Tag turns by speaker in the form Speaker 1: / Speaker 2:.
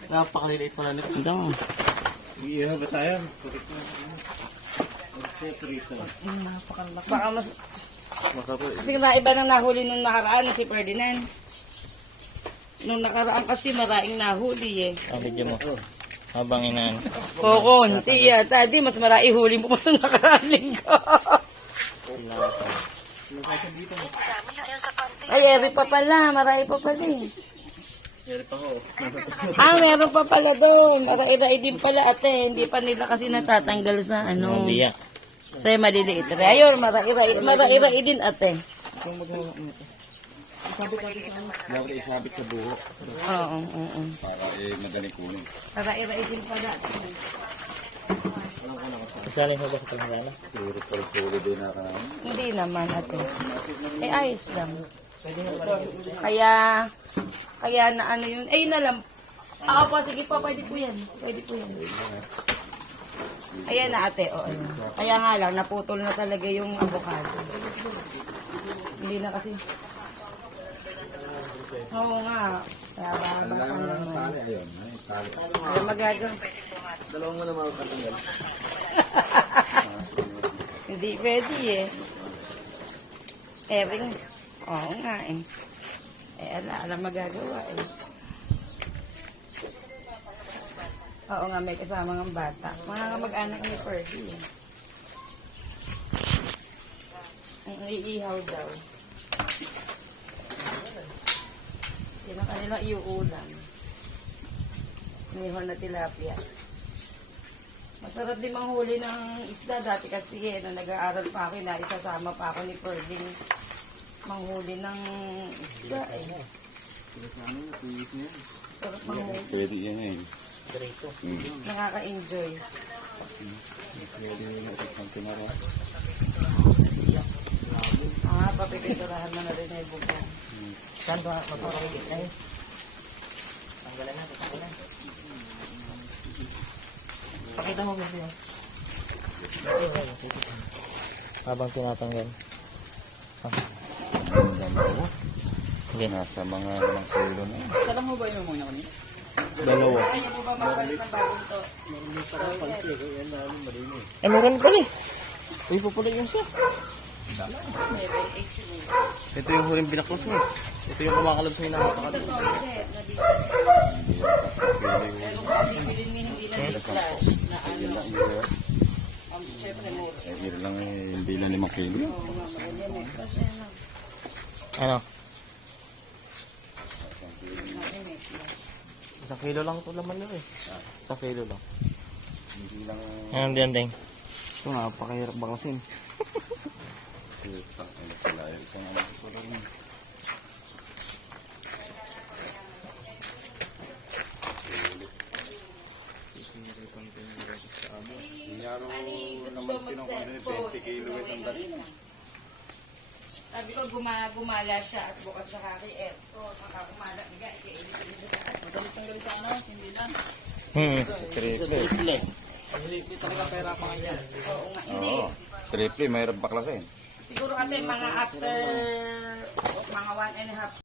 Speaker 1: Napakaliit pala nito.
Speaker 2: Ito.
Speaker 1: Iya ba tayo?
Speaker 3: Baka mas... Kasi iba nang nahuli nung nakaraan si Ferdinand. Nung nakaraan kasi maraming nahuli eh.
Speaker 2: Video mo. Habang inaan.
Speaker 3: Oo, hindi yata. Di, mas marami huli mo pa nung nakaraan linggo. Ay, eri pa pala. Marami pa pala eh. Meron pa pala doon. Marami din pala ate. Hindi pa nila kasi natatanggal sa ano.
Speaker 2: Liya.
Speaker 3: Tay maliliit. Ayun, marami din ate.
Speaker 1: Dapat isabit sa buhok.
Speaker 3: Oo.
Speaker 1: Para madali kunin.
Speaker 3: Marami din pala.
Speaker 2: Kasaling mo ba sa pangalala?
Speaker 1: Puro pala din na kami.
Speaker 3: Hindi naman ate. Eh, ayos lang. Kaya na ano yun. Ayun na lang. Po, sige po, pwede po yan. Pwede po yan. Ayan na ate, o ayun. Kaya nga lang, naputol na talaga yung avocado. Hindi na kasi. Oo nga. Kaya babak pa naman.
Speaker 1: Ayun.
Speaker 3: Kaya magagawa.
Speaker 1: Dalawang mo naman katanggal.
Speaker 3: Hindi pwede eh. Ring. Oo nga eh. Alam magagawa eh. Oo nga, may kasama ng bata. Mga mag-anak ni Ferdy eh. Ang iihaw daw. Yun ang kanila iuulam. Nihon na tilapia. Masarap din manghuli ng isda dati kasi eh, nung nag-aaral pa ako, isasama pa ako ni Ferdy manghuli ng isda eh. Sarap manghuli.
Speaker 1: Pwede yan eh.
Speaker 2: Dirito.
Speaker 3: Nakaka-enjoy.
Speaker 1: Pwede yung isang tinara.
Speaker 3: Papipinturahan mo na rin ay buka.
Speaker 2: Saan ba mapapakikit na yun? Tanggalan na, tanggalan. Pakita mo kasi yun. Habang tinatanggal.
Speaker 1: Sige. Nasa mga limang kilo na yun.
Speaker 3: Salam mo ba yung muna kanina?
Speaker 1: Dalawa.
Speaker 3: Kaya po ba mapalit ng bagong to?
Speaker 2: Meron pala eh. Uy, pupulay yung siya.
Speaker 3: 7, 8 siguro.
Speaker 1: Ito yung huling binaklos mo. Ito yung kumakalab sa hinahatak.
Speaker 3: Isa to, hindi. Pero kung bibilin mo hindi na di-flash na ano. Siyempre mo.
Speaker 1: Hindi lang hindi na 5 kilo.
Speaker 3: Oo nga, maganda na. Flash yan lang.
Speaker 2: Ano?
Speaker 3: Nakimik.
Speaker 2: 1 kilo lang ito laman nyo eh. 1 kilo lang.
Speaker 1: Hindi lang.
Speaker 2: Anong diyan,
Speaker 1: Ito napakahirap bakasin. Putang ina pala. Isang ano ko lang. Inyaro naman kinukuha 20 kilo itong dali.
Speaker 3: Sabi ko gumala siya at bukas na kaki eto. Makakumala niya. Ikailipin sa saan. Magalit ang galit sa ano. Hindi lang.
Speaker 1: Triple.
Speaker 3: Hindi talaga pera pa nga yan. Oo nga. Hindi.
Speaker 1: Oo. Triple, mahirap baklasin.
Speaker 3: Siguro ate mga after mga 1.5